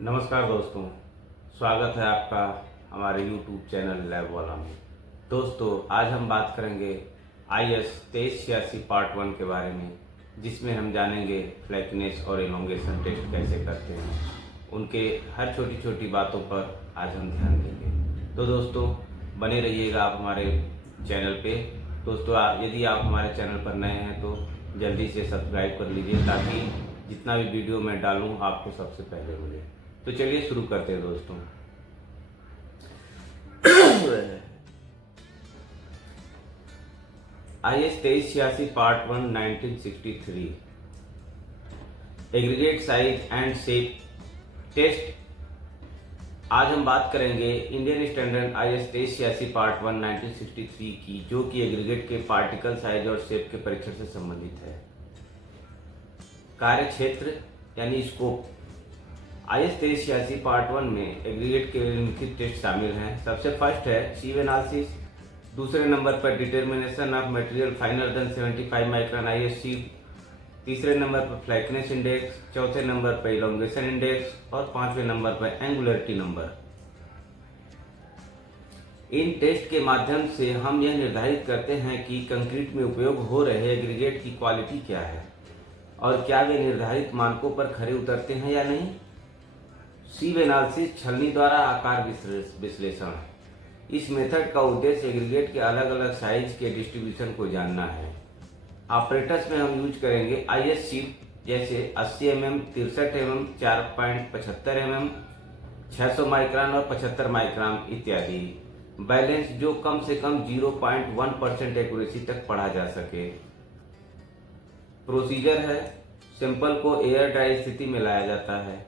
नमस्कार दोस्तों, स्वागत है आपका हमारे YouTube चैनल लैब वाला में। दोस्तों, आज हम बात करेंगे IS 2386 पार्ट 1 के बारे में, जिसमें हम जानेंगे फ्लैकीनेस और एलोंगेशन टेस्ट कैसे करते हैं। उनके हर छोटी छोटी बातों पर आज हम ध्यान देंगे। तो दोस्तों, बने रहिएगा आप हमारे चैनल पे। दोस्तों, यदि आप हमारे चैनल पर नए हैं तो जल्दी से सब्सक्राइब कर लीजिए, ताकि जितना भी वीडियो मैं डालूं आपको सबसे पहले मिले। तो चलिए शुरू करते हैं दोस्तों। IS 2386 part 1 1963 aggregate size and shape test. आज हम बात करेंगे इंडियन स्टैंडर्ड IS 2386 पार्ट 1 1963 की, जो कि एग्रीगेट के पार्टिकल साइज और शेप के परीक्षण से संबंधित है। कार्य क्षेत्र यानी स्कोप। IS 2386 पार्ट 1 में एग्रीगेट के निम्नलिखित टेस्ट शामिल हैं। सबसे फर्स्ट है सीव एनालिसिस, दूसरे नंबर पर determination of material finer than 75 micron IS sieve, तीसरे नंबर पर फ्लैकीनेस इंडेक्स, चौथे नंबर पर इलोंगेशन इंडेक्स और पांचवें नंबर पर एंगुलरिटी नंबर। इन टेस्ट के माध्यम से हम यह निर्धारित करते हैं कि कंक्रीट में उपयोग हो रहे एग्रीगेट की क्वालिटी क्या है और क्या वे निर्धारित मानकों पर खरे उतरते हैं या नहीं। सीव एनालिसिस छलनी द्वारा आकार विश्लेषण। इस मेथड का उद्देश्य एग्रीगेट के अलग अलग साइज के डिस्ट्रीब्यूशन को जानना है। ऑपरेटर्स में हम यूज करेंगे IS सीव, जैसे 80 mm, 63 mm, 4.75 mm, 600 माइक्रोन और 75 माइक्रोन इत्यादि। बैलेंस, जो कम से कम 0.1% एक्यूरेसी तक पढ़ा जा सके। प्रोसीजर है, सैंपल को एयर ड्राई स्थिति में लाया जाता है,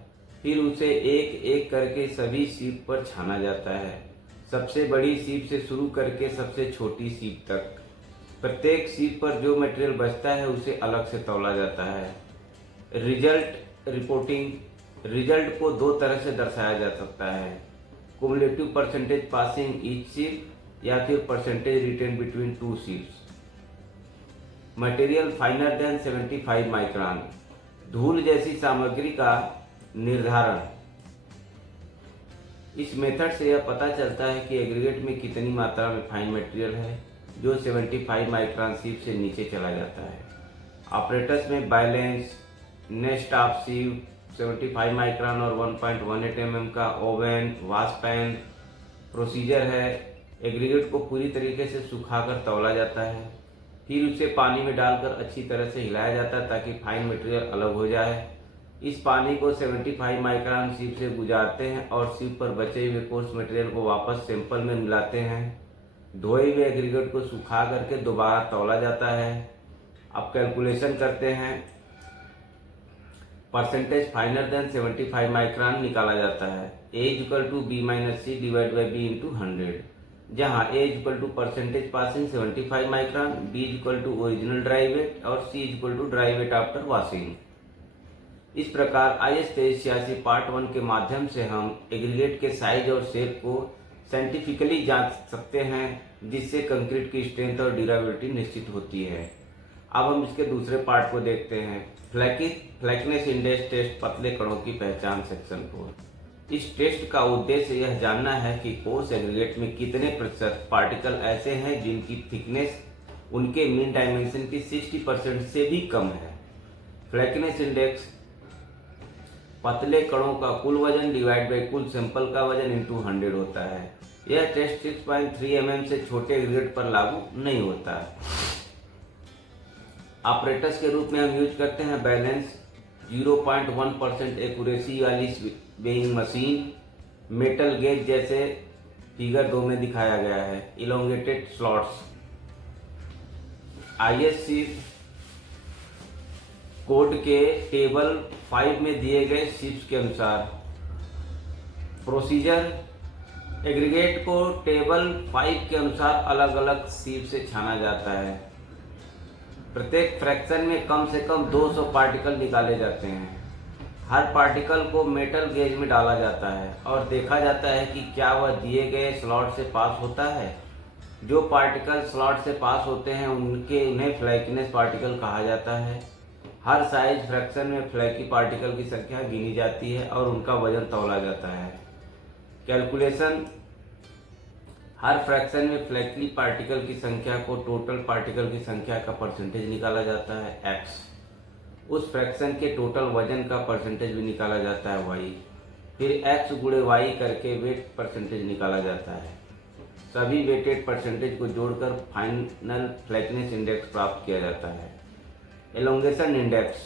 फिर उसे एक एक करके सभी सीप पर छाना जाता है, सबसे बड़ी सीप से शुरू करके सबसे छोटी सीप तक। प्रत्येक सीप पर जो मटेरियल बचता है उसे अलग से तौला जाता है। Result reporting. रिजल्ट को दो तरह से दर्शाया जा सकता है: cumulative percentage passing each sieve या फिर परसेंटेज रिटेन बिटवीन टू सीप्स। Material finer than 75 micron. धूल जैसी सामग्री का निर्धारण। इस मेथड से यह पता चलता है कि एग्रीगेट में कितनी मात्रा में फाइन मटेरियल है जो 75 माइक्रोन सीप से नीचे चला जाता है। ऑपरेटर्स में बैलेंस, नेस्ट ऑफ सीव 75 माइक्रोन और 1.18 mm का ओवन, वाश पैन। प्रोसीजर है, एग्रीगेट को पूरी तरीके से सुखाकर तौला जाता है, फिर उसे पानी में डालकर अच्छी तरह से हिलाया जाता है ताकि फाइन मटेरियल अलग हो जाए। इस पानी को 75 माइक्रोन सीप से गुजारते हैं और सीप पर बचे हुए कोर्स मटेरियल को वापस सैंपल में मिलाते हैं। धोए हुए एग्रीगेट को सुखा करके दोबारा तौला जाता है। अब कैलकुलेशन करते हैं। परसेंटेज फाइनर देन 75 माइक्रोन निकाला जाता है। A = B - C / B × 100, जहां A = percentage passing 75 micron, B = original dry weight और C = dry weight after washing. इस प्रकार IS 2386 पार्ट 1 के माध्यम से हम एग्रीगेट के साइज और शेप को साइंटिफिकली जांच सकते हैं, जिससे कंक्रीट की स्ट्रेंथ और ड्यूरेबिलिटी निश्चित होती है। अब हम इसके दूसरे पार्ट को देखते हैं, फ्लैकीनेस इंडेक्स टेस्ट, पतले कणों की पहचान सेक्शन को। इस टेस्ट का उद्देश्य यह जानना है कि कोर्स एग्रीगेट में कितने प्रतिशत पार्टिकल ऐसे हैं जिनकी थिकनेस उनके मीन डायमेंशन की 60% से भी कम है। फ्लैकीनेस इंडेक्स पतले कणों का कुल वजन डिवाइड बाई कुल सैंपल का वजन इंटू 100 होता है। यह टेस्ट 6.3 mm से छोटे एग्रीगेट पर लागू नहीं होता। ऑपरेटर्स के रूप में हम यूज करते हैं बैलेंस, 0.1% एक्यूरेसी वाली वेइंग मशीन, मेटल गेज जैसे फिगर 2 में दिखाया गया है, इलोंगेटेड स्लॉट्स। IS कोड के टेबल 5 में दिए गए सीप्स के अनुसार। प्रोसीजर, एग्रीगेट को टेबल 5 के अनुसार अलग अलग सीप से छाना जाता है। प्रत्येक फ्रैक्शन में कम से कम 200 पार्टिकल निकाले जाते हैं। हर पार्टिकल को मेटल गेज में डाला जाता है और देखा जाता है कि क्या वह दिए गए स्लॉट से पास होता है। जो पार्टिकल स्लॉट से पास होते हैं उन्हें फ्लैकीनेस पार्टिकल कहा जाता है। हर साइज फ्रैक्शन में फ्लैकी पार्टिकल की संख्या गिनी जाती है और उनका वजन तौला जाता है। कैलकुलेशन, हर फ्रैक्शन में फ्लैकी पार्टिकल की संख्या को टोटल पार्टिकल की संख्या का परसेंटेज निकाला जाता है x, उस फ्रैक्शन के टोटल वजन का परसेंटेज भी निकाला जाता है y, फिर x गुणे y करके वेट परसेंटेज निकाला जाता है। सभी वेटेड परसेंटेज को जोड़कर फाइनल फ्लैकनेस इंडेक्स प्राप्त किया जाता है। एलोंगेशन इंडेक्स,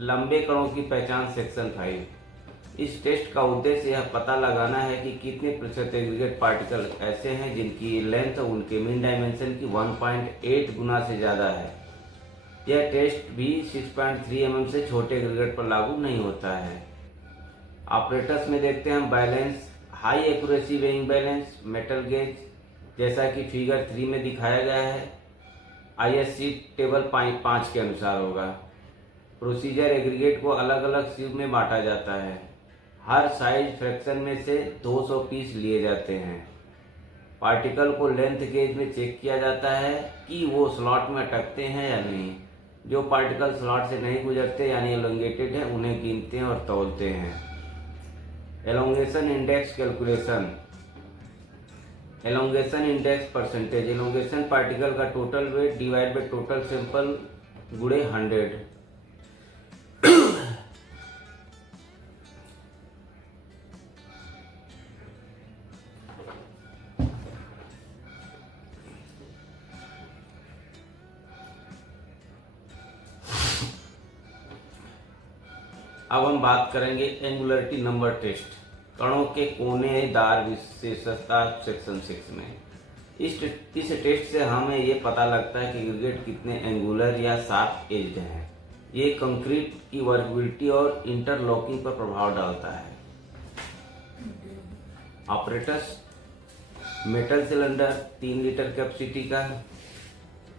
लंबे कणों की पहचान, सेक्शन 5। इस टेस्ट का उद्देश्य यह पता लगाना है कि कितने प्रतिशत एग्रीगेट पार्टिकल ऐसे हैं जिनकी लेंथ उनके मीन डायमेंशन की 1.8 गुना से ज़्यादा है। यह टेस्ट भी 6.3 mm से छोटे एग्रीगेट पर लागू नहीं होता है। ऑपरेटर्स में देखते हैं balance, high accuracy weighing balance, metal gauge, जैसा कि फिगर 3 में दिखाया गया है, ISC टेबल 5 के अनुसार होगा। प्रोसीजर, एग्रीगेट को अलग अलग सीव में बांटा जाता है। हर साइज फ्रैक्शन में से 200 पीस लिए जाते हैं। पार्टिकल को लेंथ गेज में चेक किया जाता है कि वो स्लॉट में अटकते हैं या नहीं। जो पार्टिकल स्लॉट से नहीं गुजरते यानी एलोंगेटेड है, उन्हें गिनते हैं और तौलते हैं। Elongation index calculation, elongation index percentage, elongation particle का total weight divide by total sample गुणे 100। अब हम बात करेंगे एंगुलरिटी नंबर टेस्ट, कणों के कोनेदार विशेषता, सेक्शन 6 में। इस टेस्ट से हमें ये पता लगता है कि एग्रीगेट कितने एंगुलर या शार्प एज्ड हैं। ये कंक्रीट की वर्केबिलिटी और इंटरलॉकिंग पर प्रभाव डालता है। Operators, metal cylinder 3 litre capacity का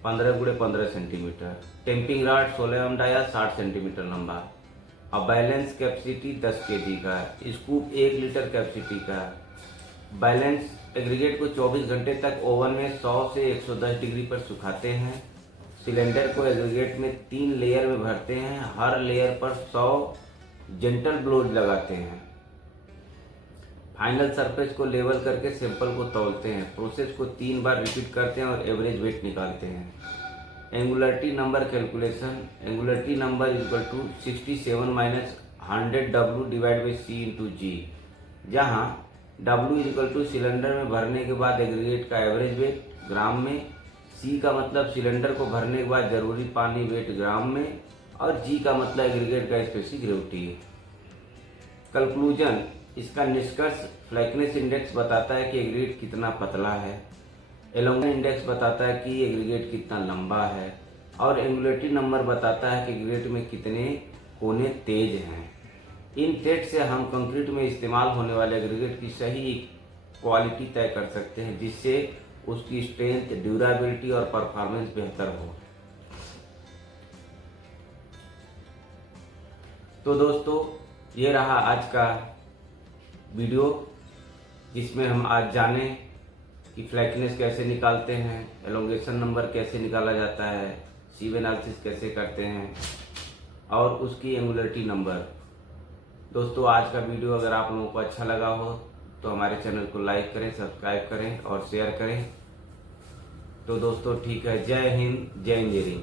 15 गुणे 15 centimetre, tamping rod 16 mm dia 60 centimetre लंबा। अब बैलेंस कैपेसिटी 10 kg का, स्कूप 1 लीटर कैपेसिटी का। बैलेंस एग्रीगेट को 24 घंटे तक ओवन में 100 से 110 डिग्री पर सुखाते हैं। सिलेंडर को एग्रीगेट में 3 लेयर में भरते हैं। हर लेयर पर 100 जेंटल ब्लोज लगाते हैं। फाइनल सरफेस को लेवल करके सैंपल को तौलते हैं। प्रोसेस को 3 बार रिपीट करते हैं और एवरेज वेट निकालते हैं। Angularity number calculation, angularity number equal to 67 minus 100W divide by C into G, जहाँ W इक्वल टू सिलेंडर में भरने के बाद एग्रीगेट का एवरेज वेट ग्राम में, C का मतलब सिलेंडर को भरने के बाद जरूरी पानी वेट ग्राम में, और G का मतलब एग्रीगेट का स्पेसिफिक ग्रेविटी। कंक्लूजन, इसका निष्कर्ष, फ्लैकनेस इंडेक्स बताता है कि एग्रीगेट कितना पतला है, एलोंगेशन इंडेक्स बताता है कि एग्रीगेट कितना लंबा है, और एंगुलरिटी नंबर बताता है कि एग्रीगेट में कितने कोने तेज हैं। इन टेस्ट से हम कंक्रीट में इस्तेमाल होने वाले एग्रीगेट की सही क्वालिटी तय कर सकते हैं, जिससे उसकी स्ट्रेंथ, ड्यूरेबिलिटी और परफॉर्मेंस बेहतर हो। तो दोस्तों, ये रहा आज का वीडियो, जिसमें हम आज जाने कि फ्लैकनेस कैसे निकालते हैं, एलोंगेशन नंबर कैसे निकाला जाता है, सीव एनालिसिस कैसे करते हैं, और उसकी एंगुलरिटी नंबर। दोस्तों, आज का वीडियो अगर आप लोगों को अच्छा लगा हो तो हमारे चैनल को लाइक करें, सब्सक्राइब करें और शेयर करें। तो दोस्तों, ठीक है, जय हिंद, जय इंजीनियरिंग।